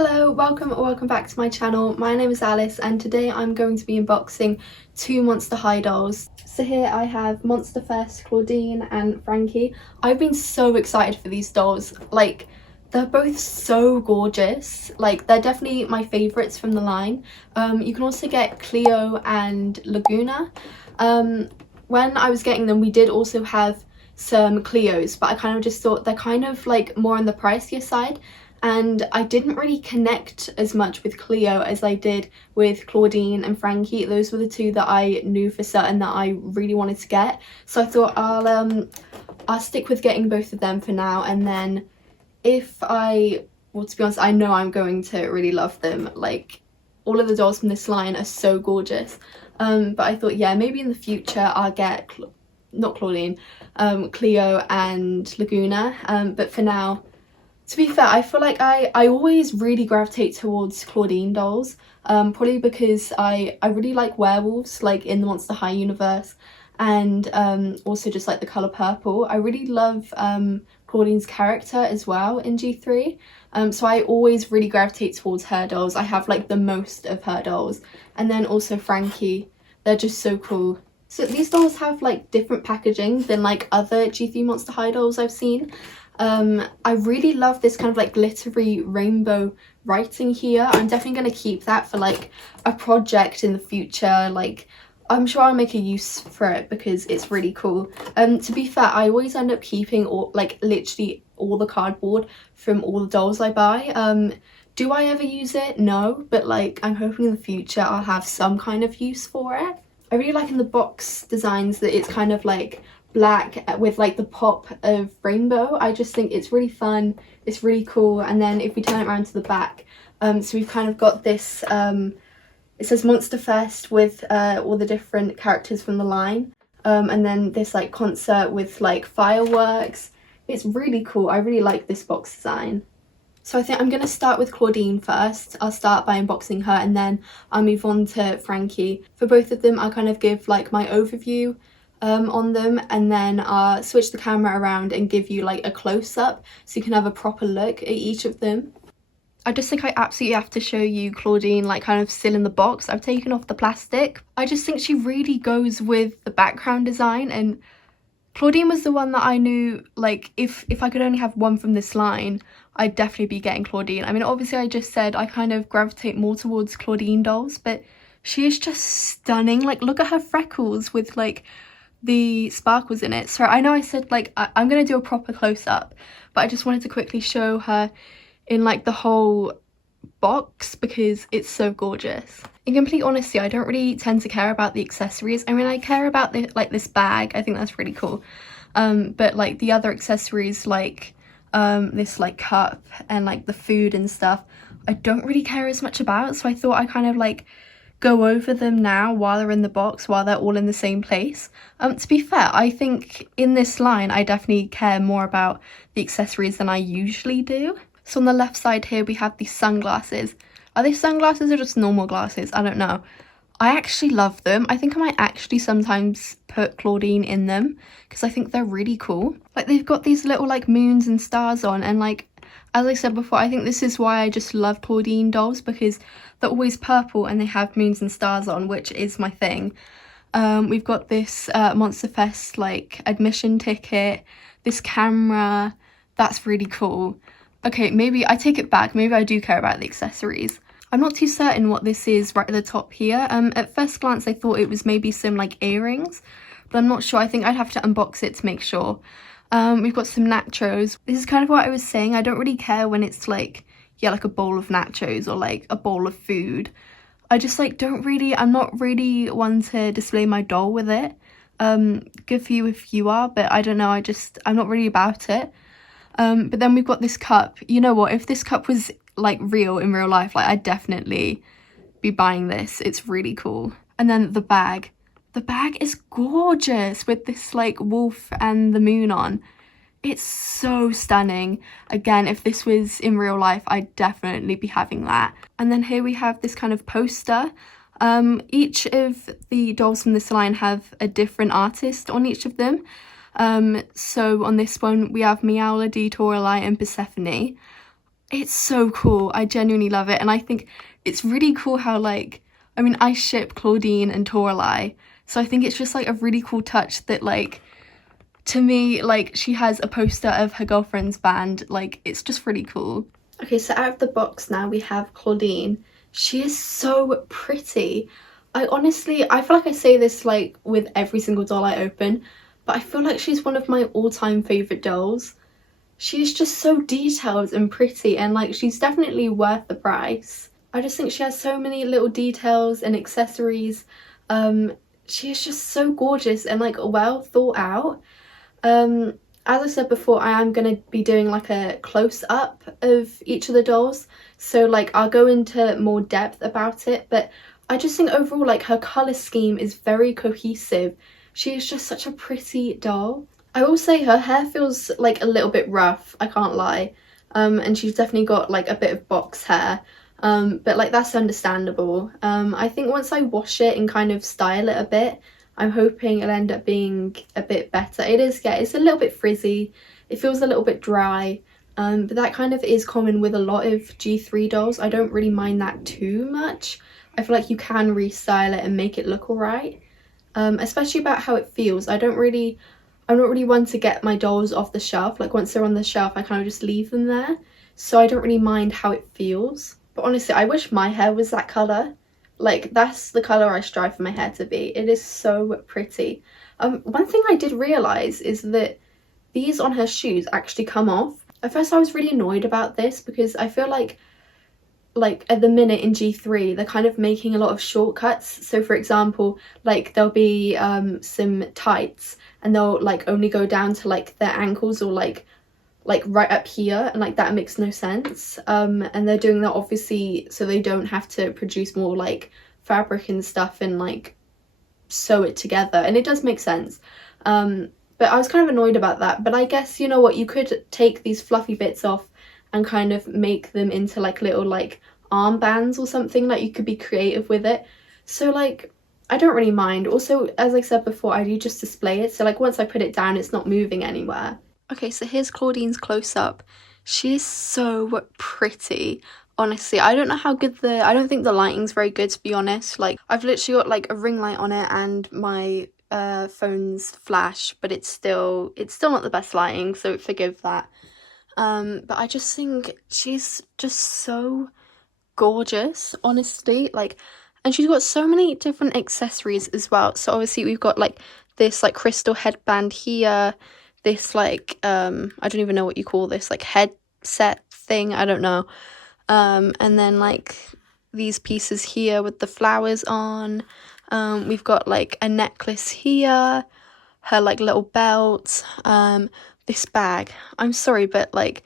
Hello, welcome or welcome back to my channel. My name is Alice and today I'm going to be unboxing two Monster High dolls. So here I have Monster Fest, Clawdeen and Frankie. I've been so excited for these dolls. Like, they're both so gorgeous. Like, they're definitely my favourites from the line. You can also get Cleo and Lagoona. When I was getting them, we did also have some Cleos, but I kind of just thought they're kind of like more on the pricier side. And I didn't really connect as much with Cleo as I did with Clawdeen and Frankie. Those were the two that I knew for certain that I really wanted to get. So I thought I'll stick with getting both of them for now, and then well, to be honest, I know I'm going to really love them. Like, all of the dolls from this line are so gorgeous. But I thought, yeah, maybe in the future I'll get not Clawdeen, Cleo and Lagoona. But for now, to be fair, I feel like I always really gravitate towards Clawdeen dolls, probably because I really like werewolves, like in the Monster High universe, and also just like the colour purple. I really love Clawdeen's character as well in G3, so I always really gravitate towards her dolls. I have like the most of her dolls, and then also Frankie. They're just so cool. So these dolls have like different packaging than like other G3 Monster High dolls I've seen. I really love this kind of like glittery rainbow writing here. I'm definitely going to keep that for like a project in the future. Like, I'm sure I'll make a use for it because it's really cool. To be fair, I always end up keeping literally all the cardboard from all the dolls I buy. Do I ever use it? No, but like I'm hoping in the future I'll have some kind of use for it. I really like in the box designs that it's kind of like black with like the pop of rainbow. I just think it's really fun, it's really cool. And then if we turn it around to the back, so we've kind of got this, it says Monster Fest with all the different characters from the line, and then this like concert with like fireworks. It's really cool. I really like this box design. So I think I'm going to start with Clawdeen first. I'll start by unboxing her and then I'll move on to Frankie. For both of them, I'll kind of give like my overview on them, and then I'll switch the camera around and give you like a close-up so you can have a proper look at each of them. I just think I absolutely have to show you Clawdeen like kind of still in the box. I've taken off the plastic. I just think she really goes with the background design, and Clawdeen was the one that I knew, like, if I could only have one from this line, I'd definitely be getting Clawdeen. I mean, obviously I just said I kind of gravitate more towards Clawdeen dolls, but she is just stunning. Like, look at her freckles with like the sparkles in it. So I know I said like I'm gonna do a proper close-up, but I just wanted to quickly show her in like the whole box because it's so gorgeous. In complete honesty, I don't really tend to care about the accessories. I mean, I care about the like this bag. I think that's really cool, but like the other accessories like this like cup and like the food and stuff, I don't really care as much about. So I thought I kind of like go over them now while they're in the box, while they're all in the same place. To be fair, I think in this line I definitely care more about the accessories than I usually do. So on the left side here we have these sunglasses. Are they sunglasses or just normal glasses? I don't know. I actually love them. I think I might actually sometimes put Clawdeen in them because I think they're really cool. Like, they've got these little like moons and stars on, and like, as I said before, I think this is why I just love Clawdeen dolls, because they're always purple and they have moons and stars on, which is my thing. We've got this Monster Fest like admission ticket, this camera, that's really cool. Okay, maybe I take it back, maybe I do care about the accessories. I'm not too certain what this is right at the top here. At first glance I thought it was maybe some like earrings, but I'm not sure. I think I'd have to unbox it to make sure. We've got some nachos. This is kind of what I was saying. I don't really care when it's like, yeah, like a bowl of nachos or like a bowl of food. I just like I'm not really one to display my doll with it. Good for you if you are, but I don't know, I'm not really about it. But then we've got this cup. You know what, if this cup was like real in real life, like I'd definitely be buying this. It's really cool. And then the bag. The bag is gorgeous with this like wolf and the moon on. It's so stunning. Again, if this was in real life, I'd definitely be having that. And then here we have this kind of poster. Each of the dolls from this line have a different artist on each of them. So on this one we have Meowla, Dee, Toralei and Persephone. It's so cool. I genuinely love it. And I think it's really cool how, like, I mean, I ship Clawdeen and Toralei. So I think it's just, like, a really cool touch that, like, to me, like, she has a poster of her girlfriend's band. Like, it's just really cool. Okay, so out of the box now we have Clawdeen. She is so pretty. I feel like I say this, like, with every single doll I open, but I feel like she's one of my all-time favourite dolls. She's just so detailed and pretty, and like she's definitely worth the price. I just think she has so many little details and accessories. She is just so gorgeous and like well thought out. As I said before, I am going to be doing like a close-up of each of the dolls, so like I'll go into more depth about it, but I just think overall like her colour scheme is very cohesive. She is just such a pretty doll. I will say her hair feels like a little bit rough, I can't lie. And she's definitely got like a bit of box hair. But like that's understandable. I think once I wash it and kind of style it a bit, I'm hoping it'll end up being a bit better. It's a little bit frizzy. It feels a little bit dry. But that kind of is common with a lot of G3 dolls. I don't really mind that too much. I feel like you can restyle it and make it look alright. Especially about how it feels. I'm not really one to get my dolls off the shelf. Like once they're on the shelf, I kind of just leave them there. So I don't really mind how it feels. But honestly, I wish my hair was that colour. Like that's the colour I strive for my hair to be. It is so pretty. One thing I did realise is that these on her shoes actually come off. At first I was really annoyed about this because I feel like at the minute in G3 they're kind of making a lot of shortcuts. So for example, like there'll be some tights and they'll like only go down to like their ankles or like right up here, and like that makes no sense. And they're doing that obviously so they don't have to produce more like fabric and stuff and like sew it together, and it does make sense. But I was kind of annoyed about that, but I guess, you know what, you could take these fluffy bits off and kind of make them into like little like armbands or something. Like you could be creative with it. So like I don't really mind. Also, as I said before, I do just display it, so like once I put it down it's not moving anywhere. Okay, so here's Clawdeen's close-up. She's so pretty. Honestly, I don't know how good I don't think the lighting's very good, to be honest. Like I've literally got like a ring light on it and my phone's flash, but it's still not the best lighting, so forgive that. But I just think she's just so gorgeous, honestly. Like, and she's got so many different accessories as well. So obviously we've got like this like crystal headband here, this like I don't even know what you call this, like headset thing, I don't know. And then like these pieces here with the flowers on. We've got like a necklace here, her like little belt, this bag. I'm sorry, but like,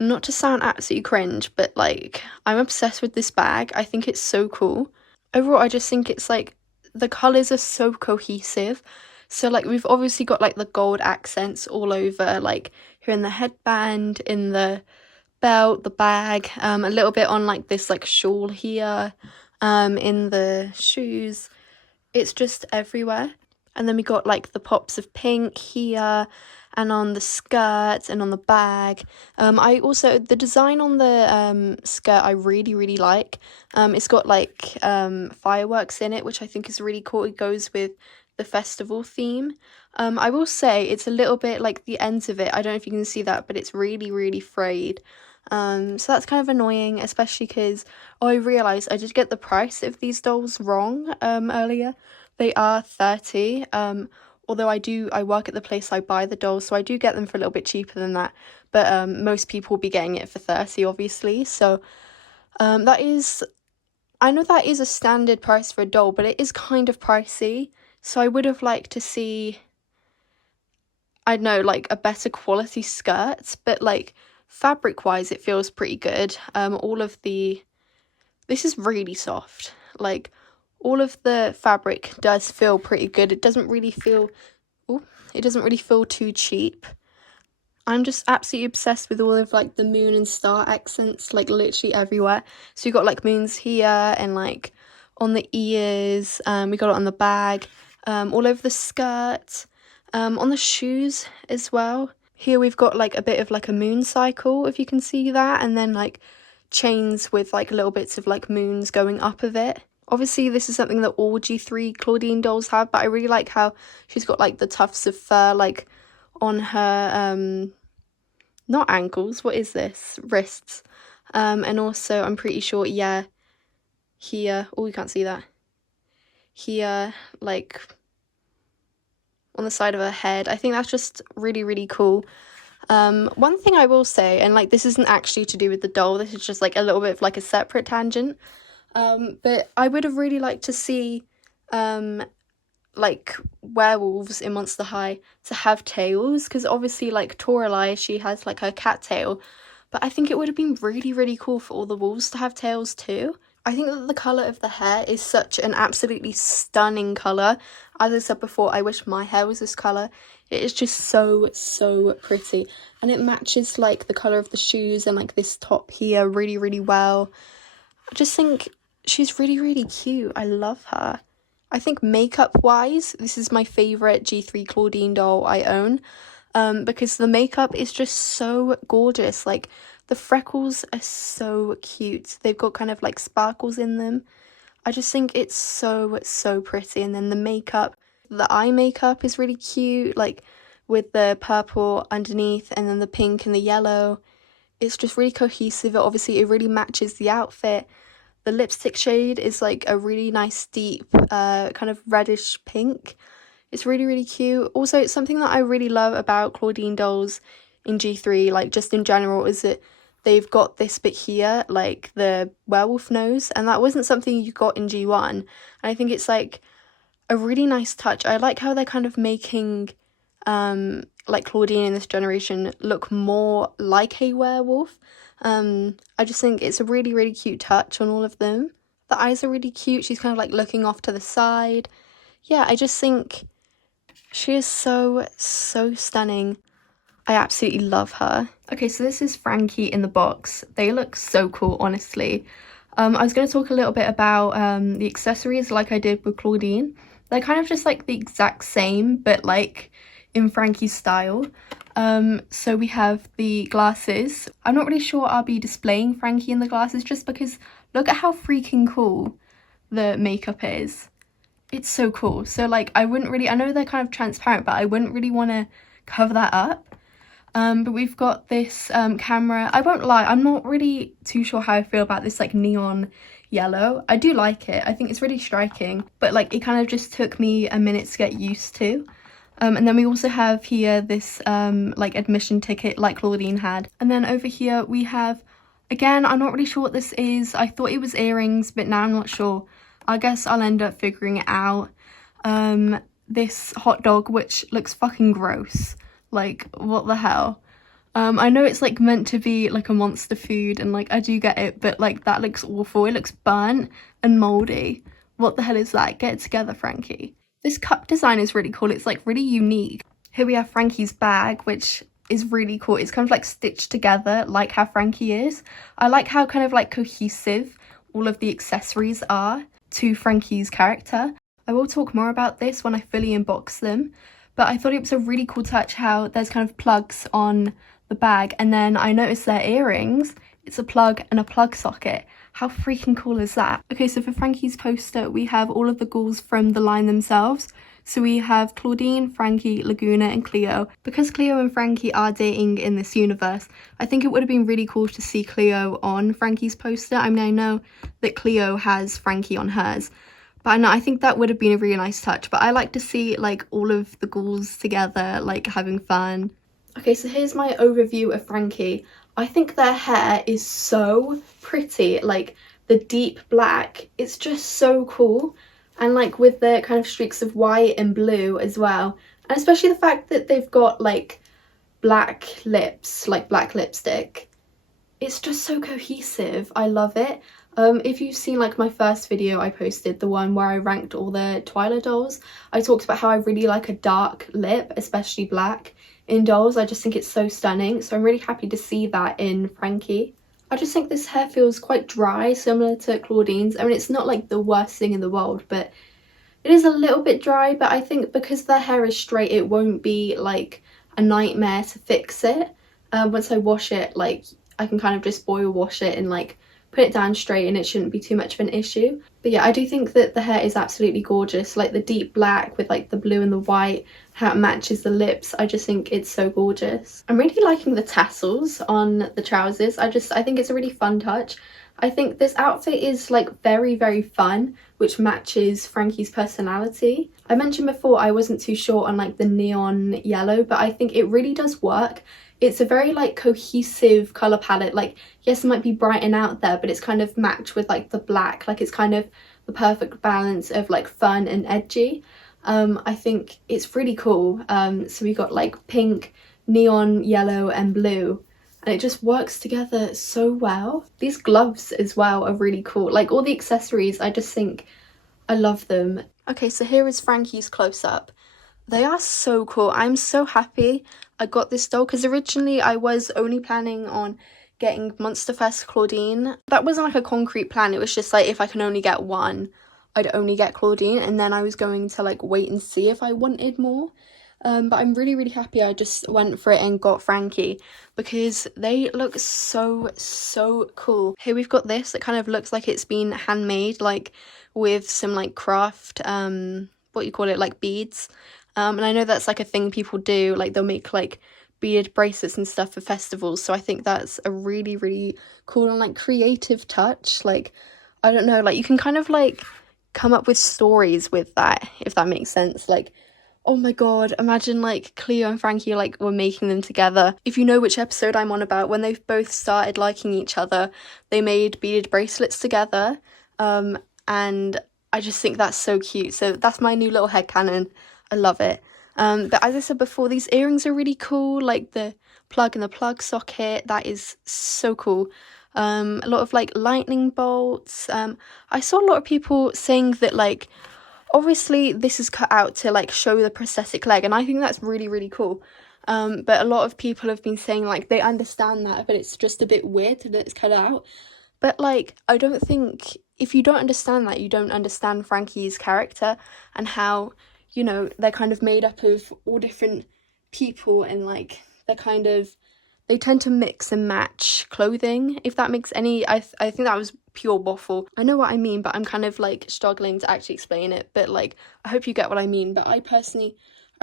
not to sound absolutely cringe, but like I'm obsessed with this bag. I think it's so cool. Overall, I just think it's like the colours are so cohesive. So like we've obviously got like the gold accents all over, like here in the headband, in the belt, the bag, a little bit on like this like shawl here, in the shoes. It's just everywhere. And then we got like the pops of pink here and on the skirt and on the bag. I also, the design on the skirt I really like. It's got like fireworks in it, which I think is really cool. It goes with the festival theme. I will say it's a little bit like the ends of it, I don't know if you can see that, but it's really frayed. So that's kind of annoying, especially because I realised I did get the price of these dolls wrong earlier. They are 30, although I work at the place I buy the dolls, so I do get them for a little bit cheaper than that, but most people will be getting it for 30 obviously. So I know that is a standard price for a doll, but it is kind of pricey, so I would have liked to see, I don't know, like a better quality skirt, but like fabric wise it feels pretty good. This is really soft, like all of the fabric does feel pretty good. It doesn't really feel too cheap. I'm just absolutely obsessed with all of like the moon and star accents, like literally everywhere. So you got like moons here and like on the ears, we got it on the bag, all over the skirt, on the shoes as well. Here we've got like a bit of like a moon cycle, if you can see that, and then like chains with like little bits of like moons going up of it. Obviously this is something that all G3 Clawdeen dolls have, but I really like how she's got like the tufts of fur like on her not ankles, what is this, wrists, and also I'm pretty sure, yeah, here, oh, you can't see that, here, like on the side of her head. I think that's just really, really cool. One thing I will say, and like this isn't actually to do with the doll, this is just like a little bit of like a separate tangent, but I would have really liked to see like werewolves in Monster High to have tails, because obviously like Toralei, she has like her cat tail, but I think it would have been really, really cool for all the wolves to have tails too. I think that the colour of the hair is such an absolutely stunning colour. As I said before, I wish my hair was this colour. It is just so, so pretty. And it matches like the colour of the shoes and like this top here really, really well. I just think she's really, really cute. I love her. I think makeup wise, this is my favourite G3 Clawdeen doll I own, because the makeup is just so gorgeous. Like the freckles are so cute. They've got kind of like sparkles in them. I just think it's so, so pretty. And then the makeup, the eye makeup is really cute, like with the purple underneath and then the pink and the yellow. It's just really cohesive. Obviously it really matches the outfit. The lipstick shade is like a really nice deep kind of reddish pink. It's really, really cute. Also, it's something that I really love about Clawdeen dolls in G3, like just in general, is that they've got this bit here, like the werewolf nose, and that wasn't something you got in G1. And I think it's like a really nice touch. I like how they're kind of making like Clawdeen in this generation look more like a werewolf. I just think it's a really, really cute touch on all of them. The eyes are really cute. She's kind of like looking off to the side. Yeah, I just think she is so, so stunning. I absolutely love her. Okay, so this is Frankie in the box. They look so cool, honestly. I was going to talk a little bit about the accessories like I did with Clawdeen. They're kind of just like the exact same, but like in Frankie's style. So we have the glasses. I'm not really sure I'll be displaying Frankie in the glasses just because look at how freaking cool the makeup is. It's so cool. So like I wouldn't really, I know they're kind of transparent, but I wouldn't really want to cover that up. But we've got this camera. I won't lie, I'm not really too sure how I feel about this like neon yellow. I do like it. I think it's really striking, but like it kind of just took me a minute to get used to. And then we also have here this like admission ticket like Clawdeen had. And then over here we have, again, I'm not really sure what this is. I thought it was earrings, but now I'm not sure. I guess I'll end up figuring it out. This hot dog, which looks fucking gross. Like, what the hell? I know it's like meant to be like a monster food and like I do get it, but like that looks awful. It looks burnt and moldy. What the hell is that? Get it together, Frankie. This cup design is really cool. It's like really unique. Here we have Frankie's bag, which is really cool. It's kind of like stitched together like how Frankie is. I like how kind of like cohesive all of the accessories are to Frankie's character. I will talk more about this when I fully unbox them, but I thought it was a really cool touch how there's kind of plugs on the bag, and then I noticed their earrings, it's a plug and a plug socket. How freaking cool is that? Okay, so for Frankie's poster, we have all of the ghouls from the line themselves. So we have Clawdeen, Frankie, Lagoona and Cleo. Because Cleo and Frankie are dating in this universe, I think it would have been really cool to see Cleo on Frankie's poster. I mean, I know that Cleo has Frankie on hers, but I think that would have been a really nice touch. But I like to see like all of the ghouls together, like having fun. Okay, so here's my overview of Frankie. I think their hair is so pretty, like the deep black, it's just so cool. And like with the kind of streaks of white and blue as well. And especially the fact that they've got like black lips, like black lipstick. It's just so cohesive. I love it. If you've seen like my first video I posted, the one where I ranked all the Twyla dolls, I talked about how I really like a dark lip, especially black, in dolls. I just think it's so stunning. So I'm really happy to see that in Frankie. I just think this hair feels quite dry, similar to Clawdeen's. I mean, it's not like the worst thing in the world, but it is a little bit dry. But I think because their hair is straight, it won't be like a nightmare to fix it. Once I wash it, like I can kind of just boil wash it and like put it down straight, and it shouldn't be too much of an issue. But yeah, I do think that the hair is absolutely gorgeous, like the deep black with like the blue and the white, how it matches the lips. I just think it's so gorgeous. I'm really liking the tassels on the trousers. I think it's a really fun touch. I think this outfit is like very fun, which matches Frankie's personality. I mentioned before I wasn't too sure on like the neon yellow, but I think it really does work. It's a very like cohesive colour palette. Like, yes, it might be bright and out there, but it's kind of matched with like the black. Like, it's kind of the perfect balance of like fun and edgy. I think it's really cool. So we got like pink, neon, yellow and blue, and it just works together so well. These gloves as well are really cool. Like, all the accessories, I just think I love them. Okay, so here is Frankie's close-up. They are so cool. I'm so happy I got this doll, because originally I was only planning on getting Monster Fest Clawdeen. That wasn't like a concrete plan. It was just like, if I can only get one, I'd only get Clawdeen, and then I was going to like wait and see if I wanted more. But I'm really happy I just went for it and got Frankie, because they look so cool. Here we've got this. It kind of looks like it's been handmade, like with some like craft, what you call it, like beads. And I know that's like a thing people do, like they'll make like beaded bracelets and stuff for festivals. So I think that's a really cool and like creative touch. Like, I don't know, like you can kind of like come up with stories with that, if that makes sense. Like, oh my god, imagine like Cleo and Frankie like were making them together. If you know which episode I'm on about, when they've both started liking each other, they made beaded bracelets together. And I just think that's so cute. So that's my new little headcanon. I love it. But as I said before, these earrings are really cool, like the plug in the plug socket. That is so cool. A lot of like lightning bolts. I saw a lot of people saying that like, obviously this is cut out to like show the prosthetic leg, and I think that's really cool. But a lot of people have been saying like they understand that, but it's just a bit weird that it's cut out. But like, I don't think, if you don't understand that, you don't understand Frankie's character and how, you know, they're kind of made up of all different people, and like they tend to mix and match clothing, if that makes any, I think that was pure waffle. I know what I mean, but I'm kind of like struggling to actually explain it, but like I hope you get what I mean. But I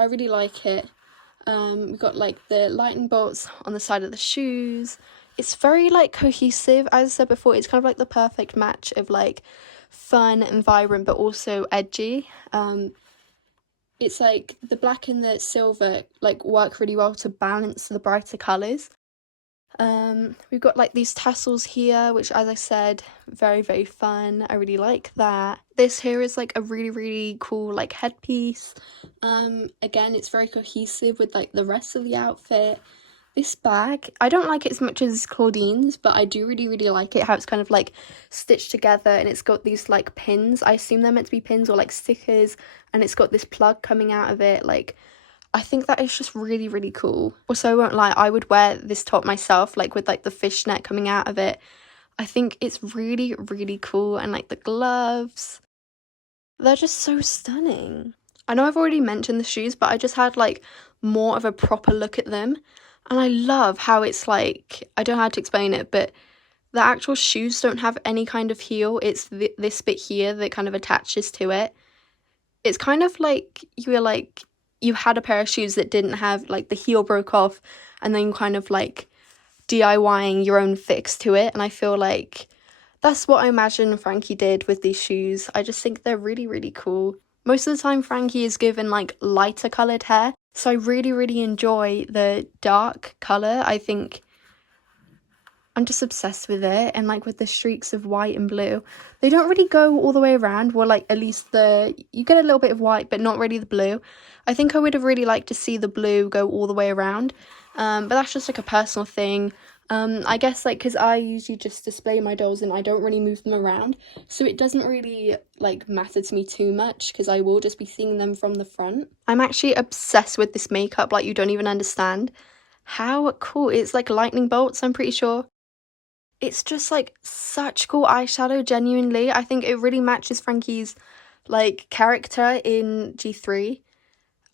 really like it. We've got like the lightning bolts on the side of the shoes. It's very like cohesive. As I said before, it's kind of like the perfect match of like fun and vibrant but also edgy. It's like the black and the silver like work really well to balance the brighter colours. We've got like these tassels here, which, as I said, very fun. I really like that. This here is like a really cool like headpiece. Again, it's very cohesive with like the rest of the outfit. This bag, I don't like it as much as Clawdeen's, but I do really like it, how it's kind of like stitched together, and it's got these like pins. I assume they're meant to be pins or like stickers, and it's got this plug coming out of it. Like, I think that is just really cool. Also, I won't lie, I would wear this top myself, like with like the fishnet coming out of it. I think it's really cool, and like the gloves, they're just so stunning. I know I've already mentioned the shoes, but I just had like more of a proper look at them. And I love how it's like, I don't know how to explain it, but the actual shoes don't have any kind of heel. It's this bit here that kind of attaches to it. It's kind of like you had a pair of shoes that didn't have, like, the heel broke off, and then kind of like DIYing your own fix to it. And I feel like that's what I imagine Frankie did with these shoes. I just think they're really cool. Most of the time Frankie is given like lighter coloured hair, so I really enjoy the dark colour. I think I'm just obsessed with it, and like with the streaks of white and blue. They don't really go all the way around, well, like at least you get a little bit of white, but not really the blue. I think I would have really liked to see the blue go all the way around, but that's just like a personal thing. I guess like because I usually just display my dolls and I don't really move them around, so it doesn't really like matter to me too much, because I will just be seeing them from the front. I'm actually obsessed with this makeup, like you don't even understand how cool. It's like lightning bolts, I'm pretty sure. It's just like such cool eyeshadow, genuinely. I think it really matches Frankie's like character in G3.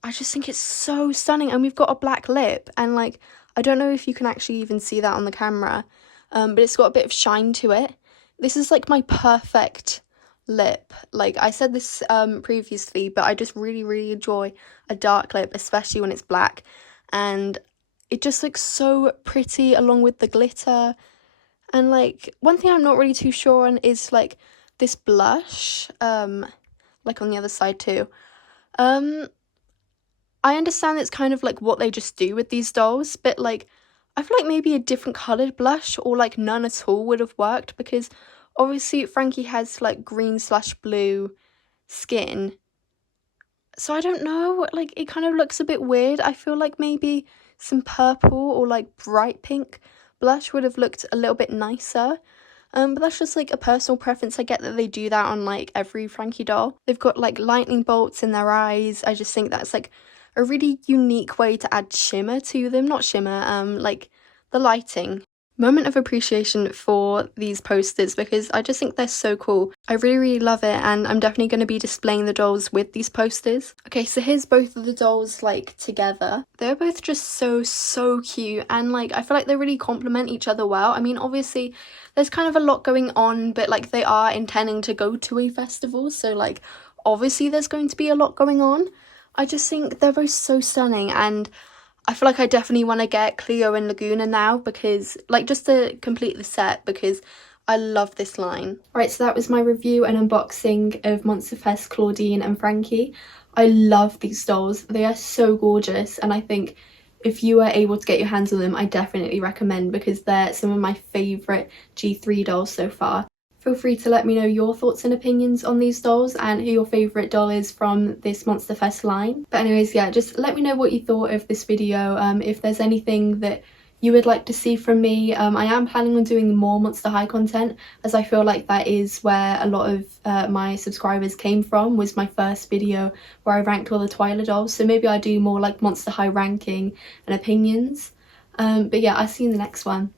I just think it's so stunning. And we've got a black lip, and like, I don't know if you can actually even see that on the camera, but it's got a bit of shine to it. This is like my perfect lip. Like I said this previously, but I just really enjoy a dark lip, especially when it's black, and it just looks so pretty along with the glitter. And like, one thing I'm not really too sure on is like this blush, like on the other side too. I understand it's kind of like what they just do with these dolls, but like, I feel like maybe a different coloured blush or like none at all would have worked, because obviously Frankie has like green/blue skin. So I don't know, like it kind of looks a bit weird. I feel like maybe some purple or like bright pink blush would have looked a little bit nicer. But that's just like a personal preference. I get that they do that on like every Frankie doll. They've got like lightning bolts in their eyes. I just think that's like a really unique way to add shimmer to them. Not shimmer, like the lighting. Moment of appreciation for these posters, because I just think they're so cool. I really love it, and I'm definitely going to be displaying the dolls with these posters. Okay, so here's both of the dolls like together. They're both just so cute, and like I feel like they really complement each other well. I mean, obviously there's kind of a lot going on, but like they are intending to go to a festival, so like obviously there's going to be a lot going on. I just think they're both so stunning, and I feel like I definitely want to get Cleo and Lagoona now, because like just to complete the set, because I love this line. Right, so that was my review and unboxing of Monster Fest Clawdeen and Frankie. I love these dolls. They are so gorgeous, and I think if you are able to get your hands on them, I definitely recommend, because they're some of my favourite G3 dolls so far. Feel free to let me know your thoughts and opinions on these dolls and who your favourite doll is from this Monster Fest line. But anyways, yeah, just let me know what you thought of this video. If there's anything that you would like to see from me. I am planning on doing more Monster High content, as I feel like that is where a lot of my subscribers came from, was my first video where I ranked all the Twyla dolls. So maybe I do more like Monster High ranking and opinions. But yeah, I'll see you in the next one.